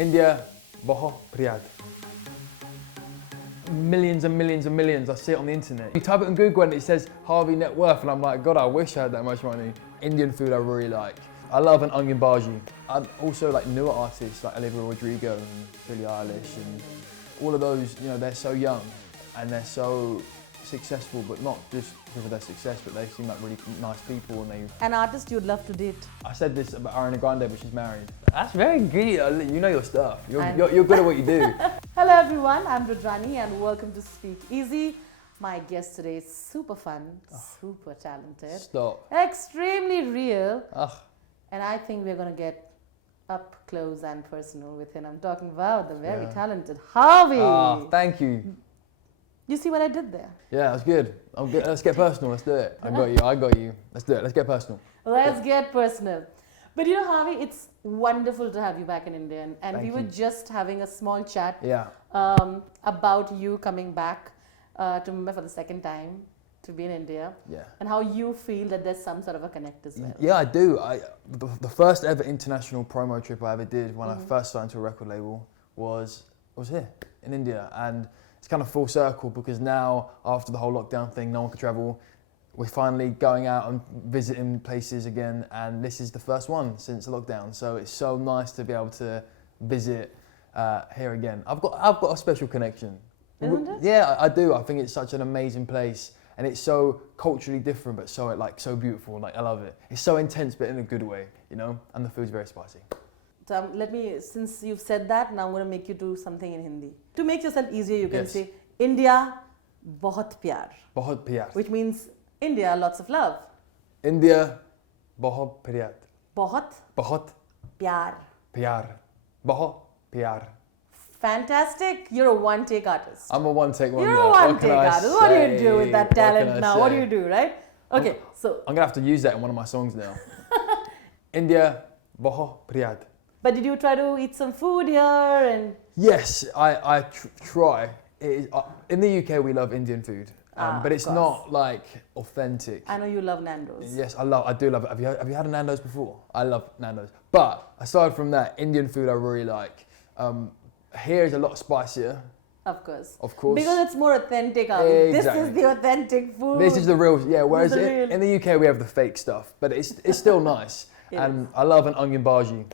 India, Boho Priyad. Millions and millions and millions. I see it on the internet. You type it in Google and it says Harvey net worth, and I'm like, God, I wish I had that much money. Indian food I really like. I love an onion bhaji. I also like newer artists like Olivia Rodrigo and Billie Eilish and all of those. You know, they're so young and they're so successful, but not just because of their success, but they seem like really nice people. And they. An artist you'd love to date? I said this about Ariana Grande, but she's married. That's very greedy. You know your stuff. You're good at what you do. Hello everyone, I'm Rudrani and welcome to Speak Easy. My guest today is super fun, super talented, Stop. extremely real, Ugh. and I think we're going to get up close and personal with him. I'm talking about the very talented Harvey. Oh, thank you. You see what I did there? Yeah, that's good. I'm good. Let's get personal. Let's do it. I got you. Let's do it. Let's get personal. Let's get personal. But you know, Harvey, it's wonderful to have you back in India. And Thank we were you. just having a small chat Yeah. about you coming back to Mumbai for the second time to be in India. Yeah. And how you feel that there's some sort of a connect as well. Yeah, I do. The first ever international promo trip I ever did when I first signed to a record label was here in India, and it's kind of full circle because now after the whole lockdown thing, no one could travel. We're finally going out and visiting places again, and this is the first one since the lockdown. So it's so nice to be able to visit here again. I've got a special connection. Isn't it? Yeah, I do. I think it's such an amazing place, and it's so culturally different, but so beautiful. Like, I love it. It's so intense, but in a good way, you know. And the food's very spicy. So since you've said that, now I'm going to make you do something in Hindi. To make yourself easier, you can say, India, bahut pyar. Bahut pyar. Which means India, lots of love. India, bahut pyar. Bahut Pyar. pyar. Bahut pyar. Fantastic. You're a one-take artist. I'm a one-take wonder. You're a one-take artist. What do you do with that talent now? What do you do, right? Okay, so... I'm going to have to use that in one of my songs now. India, bahut pyar. But did you try to eat some food here and... Yes, I try. In the UK, we love Indian food, but it's not like authentic. I know you love Nando's. Yes, I do love it. Have you had a Nando's before? I love Nando's. But aside from that, Indian food I really like. Here is a lot spicier. Of course. Of course. Because it's more authentic. Exactly. This is the authentic food. This is the real, yeah. Whereas in the UK we have the fake stuff, but it's still nice. And I love an onion bhaji.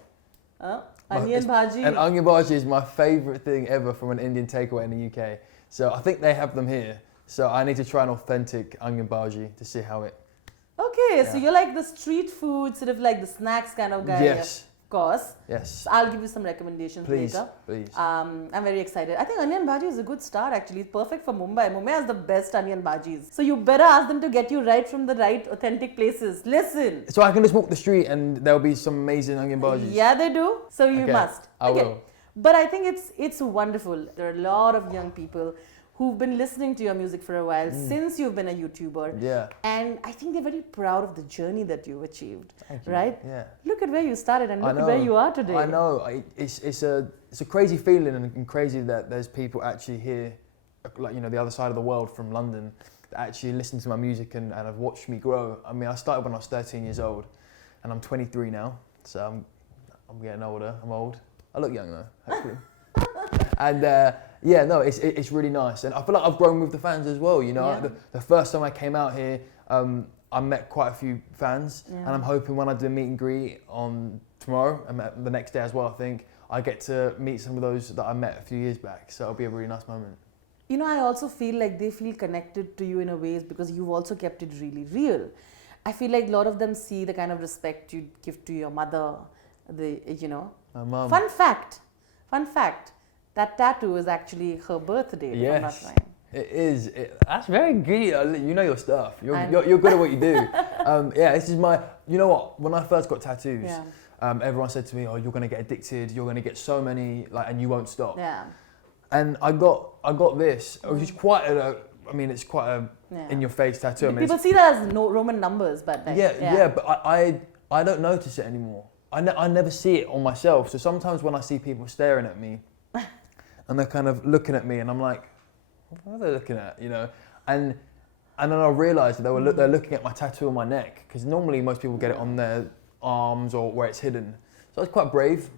Onion bhaji. An onion bhaji is my favourite thing ever from an Indian takeaway in the UK. So I think they have them here. So I need to try an authentic onion bhaji to see how it... Okay, so you're like the street food, sort of like the snacks kind of guy. Yes. Of course. Yes. So I'll give you some recommendations later. Please. I'm very excited. I think onion bhaji is a good start actually. It's perfect for Mumbai. Mumbai has the best onion bhajis. So you better ask them to get you right from the right authentic places. Listen. So I can just walk the street and there'll be some amazing onion bhajis? Yeah, they do. So you must. I will. But I think it's wonderful. There are a lot of young people who've been listening to your music for a while since you've been a YouTuber. Yeah. And I think they're very proud of the journey that you've achieved. Thank you. Right? Yeah. Look at where you started and look at where you are today. I know. It's a crazy feeling and crazy that there's people actually here, like, you know, the other side of the world from London, that actually listen to my music and have watched me grow. I mean, I started when I was 13 years old and I'm 23 now. So I'm getting older. I'm old. I look young though, hopefully. And it's really nice, and I feel like I've grown with the fans as well. You know, the first time I came out here, I met quite a few fans, and I'm hoping when I do a meet and greet on tomorrow and the next day as well, I think I get to meet some of those that I met a few years back. So it'll be a really nice moment. You know, I also feel like they feel connected to you in a ways because you've also kept it really real. I feel like a lot of them see the kind of respect you give to your mother. My mum. Fun fact. That tattoo is actually her birthday, if I'm not wrong. It is. That's very greedy. You know your stuff. You're good at what you do. This is my... You know what? When I first got tattoos, everyone said to me, "Oh, you're going to get addicted. You're going to get so many, and you won't stop." Yeah. And I got this, which is quite it's quite a in-your-face tattoo. People see that as Roman numbers, but... but I don't notice it anymore. I never see it on myself. So sometimes when I see people staring at me, and they're kind of looking at me, and I'm like, what are they looking at, you know? And then I realised that they're looking at my tattoo on my neck, because normally most people get it on their arms or where it's hidden. So I was quite brave,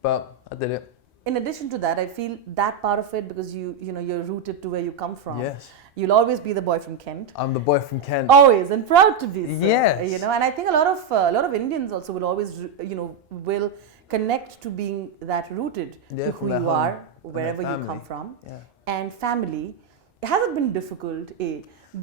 but I did it. in addition to that, I feel that part of it, because you're rooted to where you come from. Yes. You'll always be the boy from Kent. I'm the boy from Kent. Always, and proud to be so. Yes. You know, and I think a lot of Indians also will always, will connect to being that rooted to who you are, wherever you come from, and family. Has it been difficult,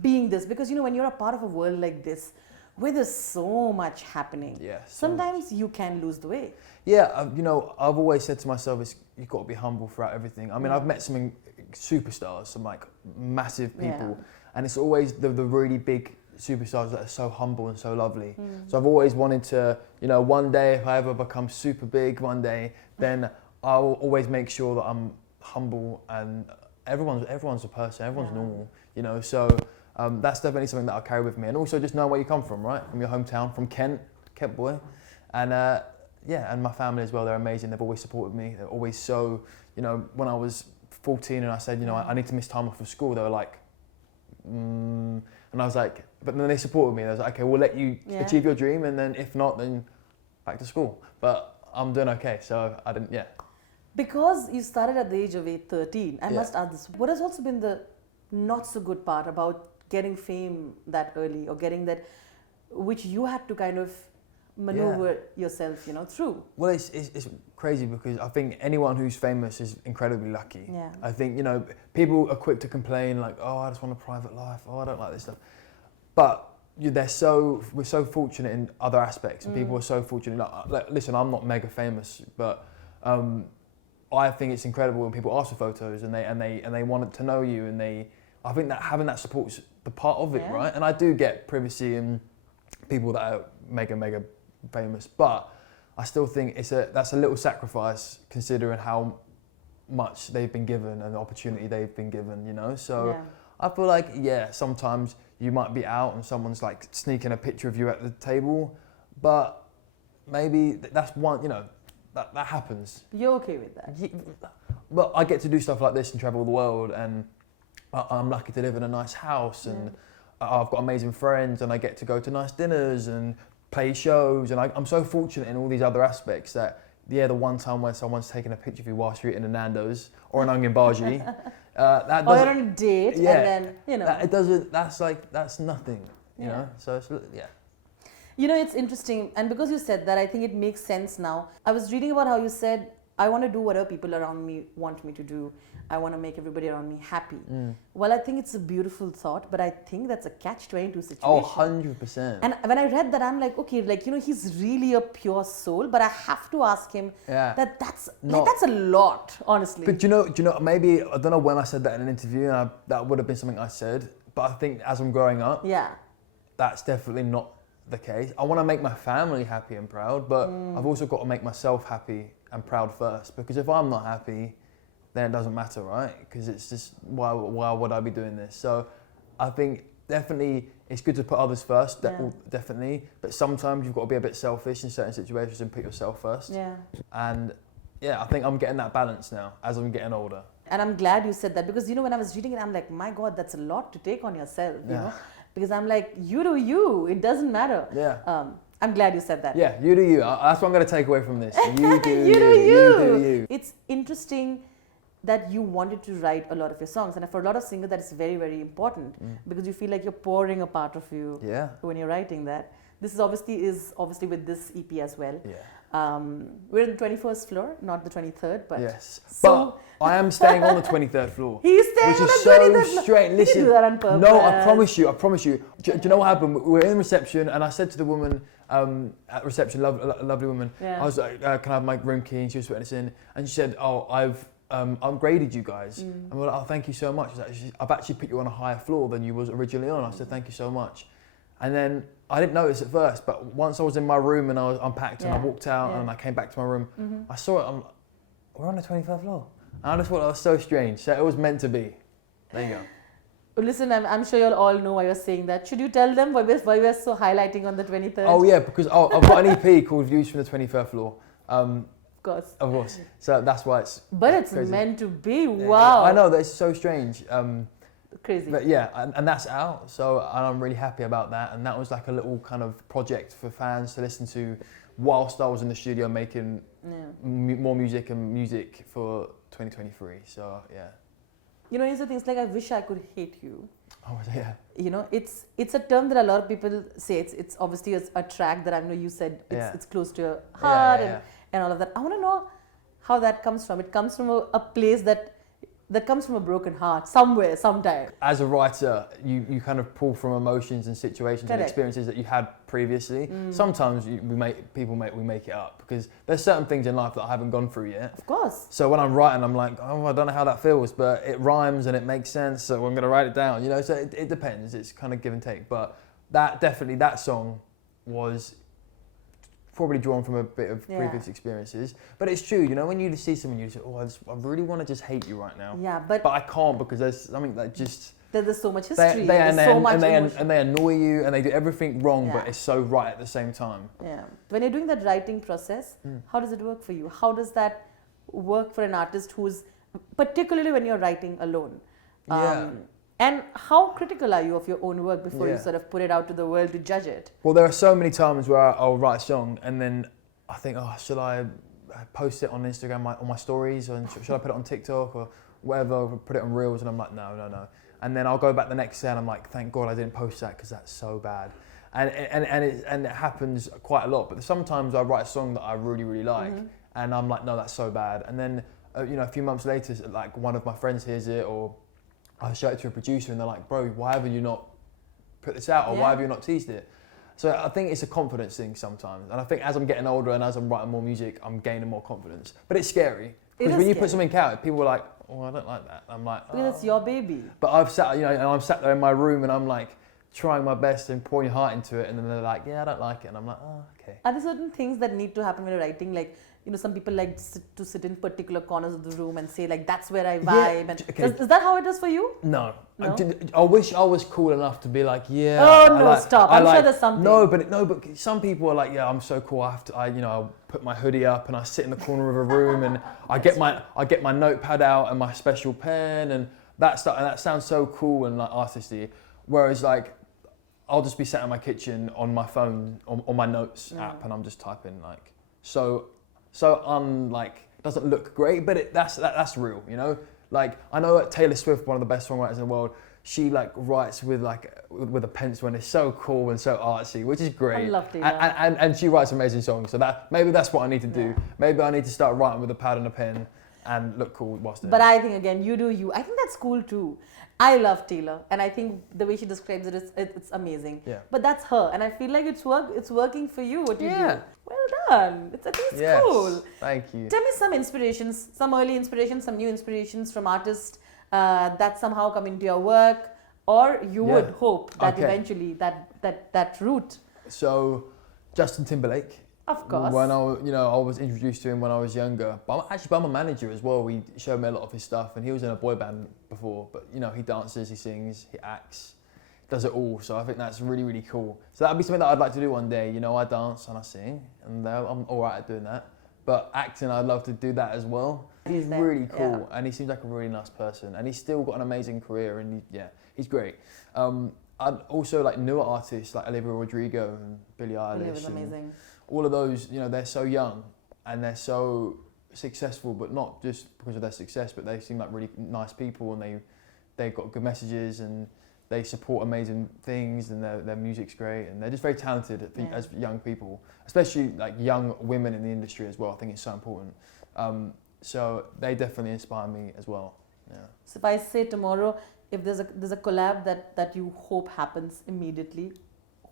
being this? Because when you're a part of a world like this, where there's so much happening, sometimes you can lose the way. Yeah, I've always said to myself, you've got to be humble throughout everything. I mean, I've met some superstars, some like massive people, and it's always the really big superstars that are so humble and so lovely. So I've always wanted to, one day if I ever become super big one day, then I'll always make sure that I'm humble, and everyone's a person, everyone's normal, so that's definitely something that I'll carry with me. And also just know where you come from, right? From your hometown, from Kent boy. And and my family as well, they're amazing. They've always supported me. They're always so, when I was 14 and I said, I need to miss time off of school, they were like, and I was like, but then they supported me. They was like, okay, we'll let you achieve your dream, and then if not, then back to school. But I'm doing okay, so I didn't, Because you started at the age of 13, I must ask this. What has also been the not so good part about getting fame that early, or getting that, which you had to kind of maneuver yourself, through? Well, it's crazy, because I think anyone who's famous is incredibly lucky. Yeah. I think, people are quick to complain, like, oh, I just want a private life, oh, I don't like this stuff. But we're so fortunate in other aspects, and people are so fortunate. Like, listen, I'm not mega famous, but I think it's incredible when people ask for photos and they want to know you, and I think that having that support's the part of it, right? And I do get privacy and people that are mega famous, but I still think that's a little sacrifice considering how much they've been given and the opportunity they've been given, So I feel like, sometimes you might be out and someone's like sneaking a picture of you at the table, but maybe that's one, that happens. You're okay with that? But I get to do stuff like this and travel the world, and I'm lucky to live in a nice house, and I've got amazing friends, and I get to go to nice dinners and play shows, and I'm so fortunate in all these other aspects that, the one time when someone's taking a picture of you whilst you're eating a Nando's or an onion bhaji, that doesn't... Or you're on a date, and then, it doesn't, that's nothing, you know, so it's, it's interesting, and because you said that, I think it makes sense now. I was reading about how you said, I want to do whatever people around me want me to do. I want to make everybody around me happy. Well, I think it's a beautiful thought, but I think that's a catch-22 situation. Oh, 100%. And when I read that, I'm like, okay, he's really a pure soul, but I have to ask him that's a lot, honestly. But do you know, maybe, I don't know when I said that in an interview, and that would have been something I said, but I think as I'm growing up, that's definitely not the case. I want to make my family happy and proud, but I've also got to make myself happy and proud first, because if I'm not happy, then it doesn't matter, right? Because it's just, why would I be doing this? So I think definitely it's good to put others first, definitely, but sometimes you've got to be a bit selfish in certain situations and put yourself first. And I think I'm getting that balance now as I'm getting older. And I'm glad you said that, because when I was reading it, I'm like, my God, that's a lot to take on yourself, you know? Because I'm like, you do you, it doesn't matter. I'm glad you said that. Yeah, you do you. That's what I'm going to take away from this. You do you. You do you. It's interesting that you wanted to write a lot of your songs, and for a lot of singers that is very, very important, because you feel like you're pouring a part of you when you're writing that. This is obviously with this EP as well. We're on the 21st floor, not the 23rd, but but I am staying on the 23rd floor. He's staying on the 23rd floor. Which is so strange. Listen, did you do that on purpose? No, I promise you. Do you know what happened? We were in reception, and I said to the woman at reception, lovely woman, I was like, can I have my room key? And she was putting us in, and she said, oh, I've upgraded you guys. And we're like, oh, thank you so much. I've actually put you on a higher floor than you was originally on. I said, thank you so much. And then I didn't notice at first, but once I was in my room and I was unpacked and I walked out and I came back to my room, I saw it, we're on the 23rd floor. And I just thought that was so strange. So it was meant to be. There you go. Listen, I'm sure you'll all know why you're saying that. Should you tell them why we're so highlighting on the 23rd? Oh yeah, because I've got an EP called Views from the 23rd Floor. Of course. So that's why it's But it's crazy. Meant to be. Wow. I know, that's so strange. Crazy. But yeah, and that's out. So and I'm really happy about that. And that was like a little kind of project for fans to listen to whilst I was in the studio making more music and music for 2023. So yeah. You know, it's the things like I wish I could hate you. Oh yeah. You know, it's a term that a lot of people say. It's obviously a track that I know you said it's close to your heart and all of that. I want to know how that comes from. It comes from a place that comes from a broken heart somewhere, sometime. As a writer, you kind of pull from emotions and situations and experiences that you had previously. Sometimes we make it up because there's certain things in life that I haven't gone through yet. Of course. So when I'm writing, I'm like, oh, I don't know how that feels, but it rhymes and it makes sense, so I'm gonna write it down. You know, so it depends. It's kind of give and take. But that song was probably drawn from a bit of previous experiences. But it's true, you know, when you see someone, you say, oh, I really want to just hate you right now. Yeah, but I can't because there's something that just... There's so much history, there's so much emotion. And they annoy you and they do everything wrong, but it's so right at the same time. Yeah. When you're doing that writing process, how does it work for you? How does that work for an artist who's, particularly when you're writing alone? And how critical are you of your own work before you sort of put it out to the world to judge it? Well, there are so many times where I'll write a song and then I think, oh, should I post it on Instagram on my stories, or should I put it on TikTok or whatever, or put it on Reels? And I'm like, no. And then I'll go back the next day and I'm like, thank God I didn't post that because that's so bad. And it happens quite a lot. But sometimes I write a song that I really, really like and I'm like, no, that's so bad. And then, you know, a few months later, like one of my friends hears it, or I show it to a producer and they're like, bro, why haven't you not put this out, or why have you not teased it? So I think it's a confidence thing sometimes. And I think as I'm getting older and as I'm writing more music, I'm gaining more confidence. But it's scary. Because when you put something out, people are like, oh, I don't like that. I'm like, oh. Because it's your baby. But I've sat, you know, and I'm sat there in my room and I'm like trying my best and pouring your heart into it. And then they're like, yeah, I don't like it. And I'm like, oh, okay. Are there certain things that need to happen when you're writing? Like, you know, some people like to sit in particular corners of the room and say like, that's where I vibe. And is that how it is for you? No. I wish I was cool enough to be like, yeah. Oh no, stop! I'm sure there's something. No, but some people are like, yeah, I'm so cool. I'll put my hoodie up and I sit in the corner of a room and I get my notepad out and my special pen and that stuff. And that sounds so cool and like artisty. Whereas like, I'll just be sat in my kitchen on my phone on my notes app and I'm just typing like so doesn't look great, but that's real, you know. Like I know Taylor Swift, one of the best songwriters in the world, she like writes with a pencil and it's so cool and so artsy, which is great. I love Taylor. And she writes amazing songs. So maybe that's what I need to do. Maybe I need to start writing with a pad and a pen and look cool whilst doing it. But I think again, you do you. I think that's cool too. I love Taylor, and I think the way she describes it, it's amazing. Yeah. But that's her, and I feel like it's working for you. What you do. Well done. I think it's cool. Thank you. Tell me some inspirations, some early inspirations, some new inspirations from artists that somehow come into your work, or you would hope that eventually that route. So, Justin Timberlake. Of course. When I was introduced to him when I was younger. But actually by my manager as well. He showed me a lot of his stuff, and he was in a boy band before. But you know, he dances, he sings, he acts, does it all. So I think that's really, really cool. So that'd be something that I'd like to do one day. You know, I dance and I sing, and I'm all right at doing that. But acting, I'd love to do that as well. He's really cool, and he seems like a really nice person, and he's still got an amazing career, and he's great. I'd also like newer artists like Olivia Rodrigo and Billie Eilish. Olivia's amazing. All of those, you know, they're so young and they're so successful, but not just because of their success, but they seem like really nice people, and they've got good messages and they support amazing things, and their music's great, and they're just very talented, I think, as young people, especially like young women in the industry as well. I think it's so important. So they definitely inspire me as well. Yeah. So if I say tomorrow, if there's a collab that you hope happens immediately,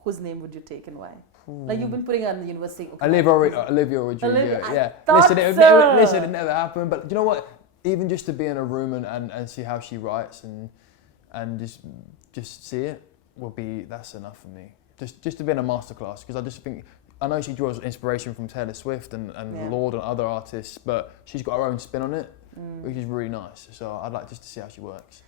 whose name would you take and why? Like you've been putting it on the universe saying, okay, Olivia Rodrigo, yeah. Listen, it never happened, but you know what? Even just to be in a room and see how she writes and just see it that's enough for me. Just to be in a masterclass, because I just think, I know she draws inspiration from Taylor Swift and Lorde and other artists, but she's got her own spin on it, which is really nice. So I'd like just to see how she works.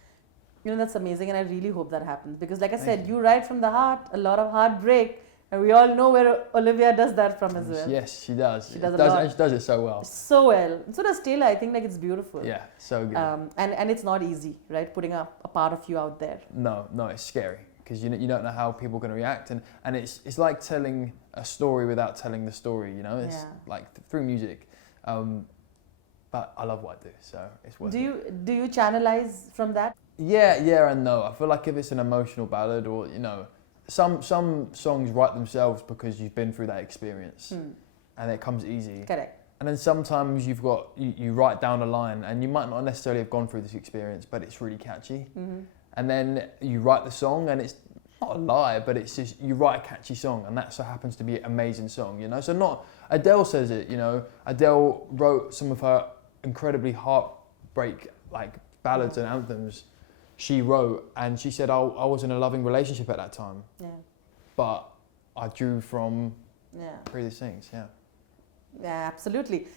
You know, that's amazing, and I really hope that happens, because like I said, you write from the heart, a lot of heartbreak. And we all know where Olivia does that from as well. Yes, she does. She does a lot. And she does it so well. So well. And so does Taylor. I think like it's beautiful. Yeah, so good. And it's not easy, right? Putting a part of you out there. No, it's scary, because you don't know how people are going to react, and it's like telling a story without telling the story. You know, it's like through music. But I love what I do, so it's worth it. Do you channelize from that? Yeah and no. I feel like if it's an emotional ballad, or some songs write themselves because you've been through that experience, and it comes easy. Correct. And then sometimes you write down a line, and you might not necessarily have gone through this experience, but it's really catchy. And then you write the song, and it's not a lie, but it's just you write a catchy song, and that so happens to be an amazing song. So not Adele says it. Adele wrote some of her incredibly heartbreak ballads and anthems. She wrote, and she said, I was in a loving relationship at that time. Yeah. But I drew from previous things. Yeah. Yeah, absolutely.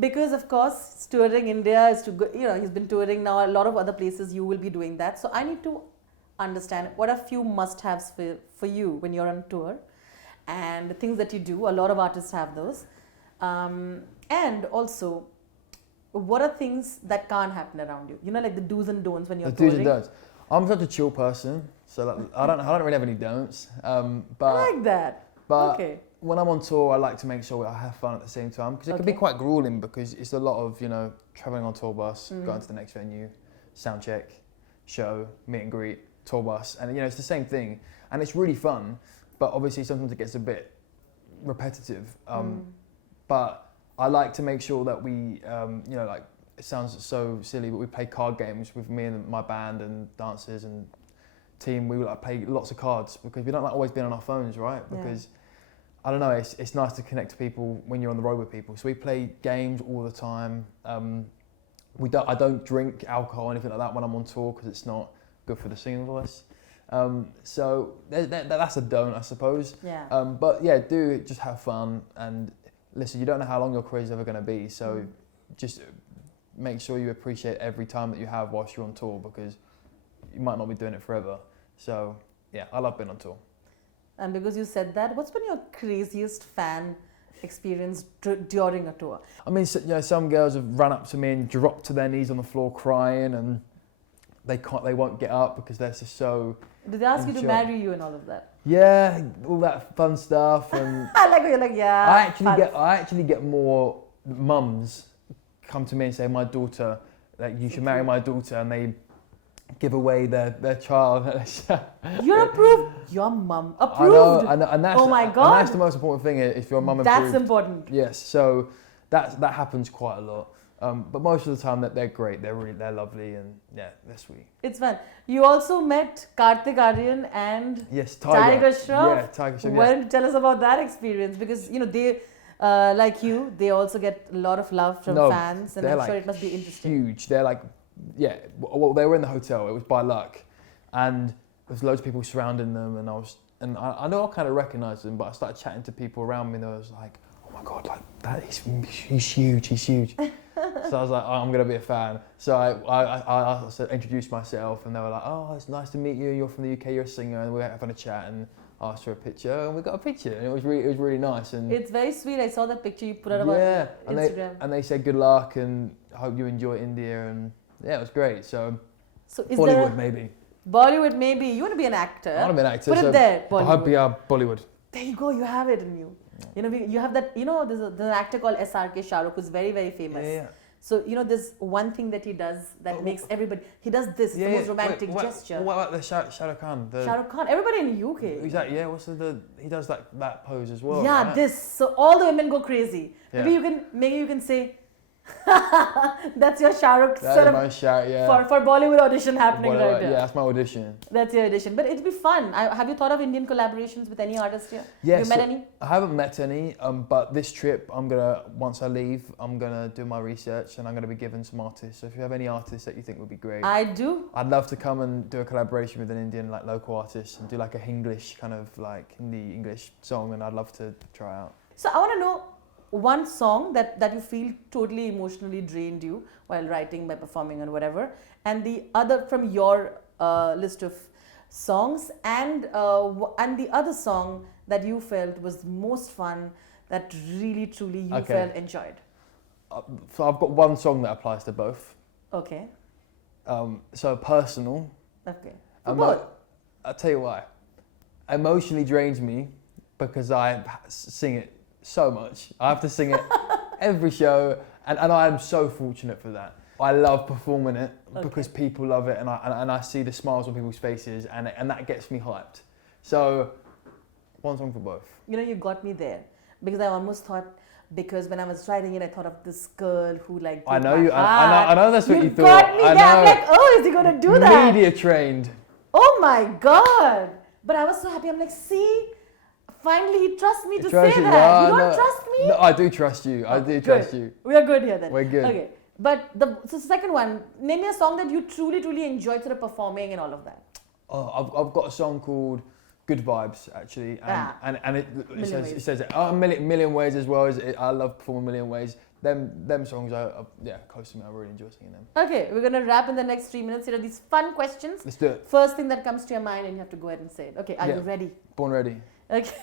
Because of course, touring India is to go, he's been touring now a lot of other places. You will be doing that. So I need to understand what are few must-haves for you when you're on tour, and the things that you do. A lot of artists have those, and also, what are things that can't happen around you? Like the do's and don'ts when you're touring. The do's and don'ts. I'm such a chill person, so I don't really have any don'ts. But I like that. But okay. When I'm on tour, I like to make sure I have fun at the same time, because it can be quite grueling, because it's a lot of traveling on tour bus, going to the next venue, sound check, show, meet and greet, tour bus, and it's the same thing, and it's really fun. But obviously sometimes it gets a bit repetitive. But I like to make sure that we, it sounds so silly, but we play card games with me and my band and dancers and team. We play lots of cards, because we don't always be on our phones, right? Because I don't know, it's nice to connect to people when you're on the road with people. So we play games all the time. I don't drink alcohol or anything like that when I'm on tour, because it's not good for the singing voice. So that's a don't, I suppose. Yeah. But just have fun, and listen, you don't know how long your career is ever going to be, so just make sure you appreciate every time that you have whilst you're on tour, because you might not be doing it forever. So yeah, I love being on tour. And because you said that, what's been your craziest fan experience during a tour? I mean, some girls have run up to me and dropped to their knees on the floor crying, and they won't get up because they're just so. Did they ask you to marry you and all of that? Yeah, all that fun stuff, and I like when you're like, yeah. I actually get more mums come to me and say, my daughter, you should marry my daughter, and they give away their child. You're approved. Your mum approved. I know, and that's, oh my God. And that's the most important thing, if your mum approved. That's important. Yes, so that happens quite a lot. But most of the time they're great. They're lovely, and yeah, they're sweet. It's fun. You also met Kartik Aaryan and Tiger Shroff. Yeah, Tiger Shroff. Well, tell us about that experience, because they, like you, they also get a lot of love from fans, and I'm sure it must be interesting. Huge. They're well, they were in the hotel. It was by luck, and there's loads of people surrounding them, and I know I kind of recognised them, but I started chatting to people around me, and I was like, oh my God, he's huge. So I was like, I'm going to be a fan. So I introduced myself, and they were like, oh, it's nice to meet you. You're from the UK, you're a singer. And we were having a chat and asked for a picture, and we got a picture, and it was really nice. And it's very sweet. I saw that picture you put out on Instagram. And they said good luck, and I hope you enjoy India, and yeah, it was great. So is Bollywood maybe. Bollywood maybe. You want to be an actor. I want to be an actor. Put it there, Bollywood. I hope we are Bollywood. There you go. You have it in you. You have that. There's an actor called SRK Shah Rukh who's very, very famous. Yeah. So, there's one thing that he does that makes everybody. He does this. It's the most romantic gesture. What about the Shah Rukh Khan? Shah Rukh Khan. Everybody in the UK. Exactly. Yeah. He does that pose as well. Yeah. Right? This. So all the women go crazy. Yeah. Maybe you can say. That's your Shah Rukh sort of for Bollywood audition happening right there. Yeah, that's my audition. That's your audition, but it'd be fun. Have you thought of Indian collaborations with any artists here? Yeah, have you met any? I haven't met any, but this trip once I leave, I'm gonna do my research, and I'm gonna be given some artists. So if you have any artists that you think would be great, I do. I'd love to come and do a collaboration with an Indian local artist and do a English kind of Hindi English song, and I'd love to try out. So I want to know one song that you feel totally emotionally drained you while writing, by performing, and whatever, and the other from your list of songs, and the other song that you felt was most fun, that really truly you felt enjoyed. So I've got one song that applies to both. Okay. So personal. Okay. For both. I'll tell you why. Emotionally drains me because I sing it so much. I have to sing it Every show, and I am so fortunate for that. I love performing it because people love it, and I see the smiles on people's faces, and that gets me hyped. So, one song for both. You know, you got me there, because I almost thought, because when I was writing it, I thought of this girl who like. I know you. I know that's what you thought. You got me there. I'm like, oh, is he gonna do that? Media trained. Oh my God! But I was so happy. I'm like, see, finally he trusts me to say that. You don't trust me? No, I do trust you. I do trust you. We are good here then. We're good. Okay. But the second one, name me a song that you truly enjoyed sort of performing and all of that. Oh, I've got a song called Good Vibes, actually, and it says it a million ways as well. I love performing a million ways. Them songs are close to me. I really enjoy singing them. Okay, we're gonna wrap in the next 3 minutes. Here are these fun questions. Let's do it. First thing that comes to your mind, and you have to go ahead and say it. Okay, are you ready? Born ready. Okay.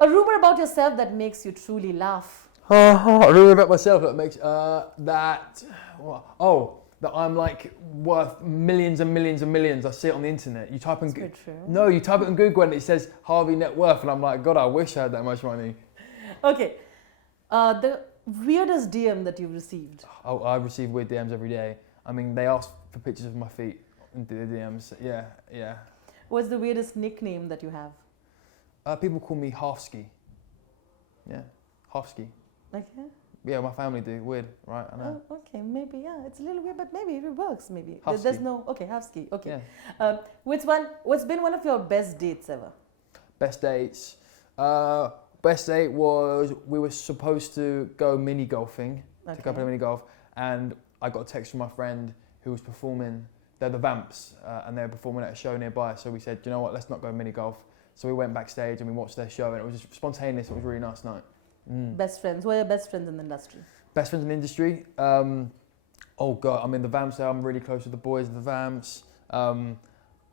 A rumor about yourself that makes you truly laugh. A rumor about myself that makes that I'm like worth millions and millions and millions. I see it on the internet. You type in you type it in Google and it says Harvey net worth, and I'm like, God, I wish I had that much money. Okay, the weirdest DM that you've received. Oh, I receive weird DMs every day. I mean, they ask for pictures of my feet in the DMs. Yeah. What's the weirdest nickname that you have? People call me Halfski. Yeah, Halfski. Okay. Yeah, my family do. Weird, right? I know. Oh, okay, maybe, yeah. It's a little weird, but maybe it works, maybe. Halfski. There's no, Halfski, okay. Yeah. What's been one of your best dates ever? Best dates? Best date was, we were supposed to go mini golfing, to go play mini golf, and I got a text from my friend who was performing. They're the Vamps, and they were performing at a show nearby, so we said, you know what, let's not go mini golf. So we went backstage and we watched their show, and it was just spontaneous. It was a really nice night. Best friends. Who are your best friends in the industry? Best friends in the industry? Oh God, I mean the Vamps. I'm really close with the boys of the Vamps.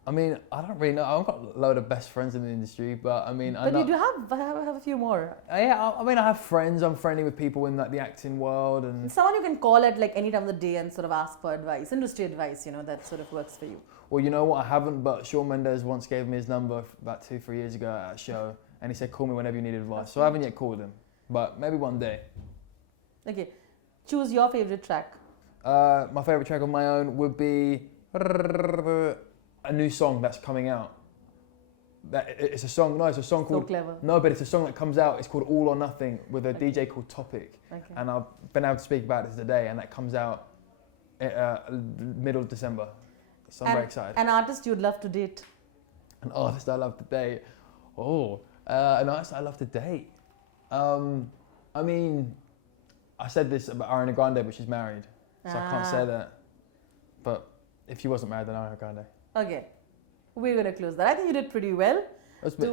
I mean, I don't really know. I've got a load of best friends in the industry, but I mean, but you do have a few more. Yeah, I mean, I have friends. I'm friendly with people in like the acting world, and someone you can call at like any time of the day and sort of ask for advice, industry advice. You know, that sort of works for you. Well, you know what? I haven't, but Shawn Mendes once gave me his number about 2-3 years ago at a show, and he said, "Call me whenever you need advice." So I haven't yet called him, but maybe one day. Okay, choose your favorite track. My favorite track on my own would be a new song that's coming out. It's a song. No, it's a song called. So clever. No, but it's a song that comes out. It's called All or Nothing with a DJ called Topic, and I've been able to speak about it today, and that comes out middle of December. So I'm very excited. An artist you'd love to date? An artist I love to date? An artist I love to date? I mean, I said this about Ariana Grande, but she's married, so I can't say that. But if she wasn't married, then Ariana Grande. Okay, we're going to close that. I think you did pretty well.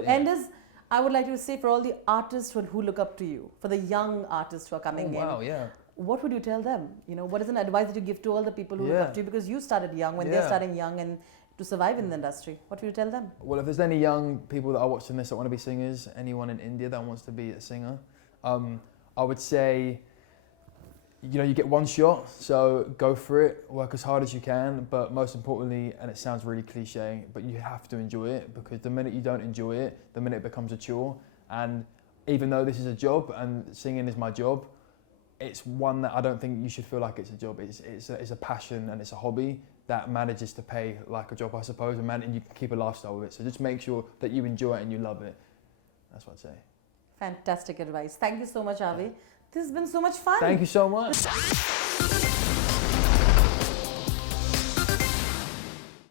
End is, I would like to say for all the artists who look up to you, for the young artists who are coming in. Wow, yeah. What would you tell them? You know, what is an advice that you give to all the people who look up to you? Because you started young, when they're starting young and to survive in the industry. What would you tell them? Well, if there's any young people that are watching this that want to be singers, anyone in India that wants to be a singer, I would say, you know, you get one shot, so go for it, work as hard as you can, but most importantly, and it sounds really cliche, but you have to enjoy it, because the minute you don't enjoy it, the minute it becomes a chore. And even though this is a job and singing is my job, it's one that I don't think you should feel like it's a job. It's a passion and it's a hobby that manages to pay like a job, I suppose, and you can keep a lifestyle with it. So just make sure that you enjoy it and you love it. That's what I'd say. Fantastic advice. Thank you so much, Avi. This has been so much fun. Thank you so much.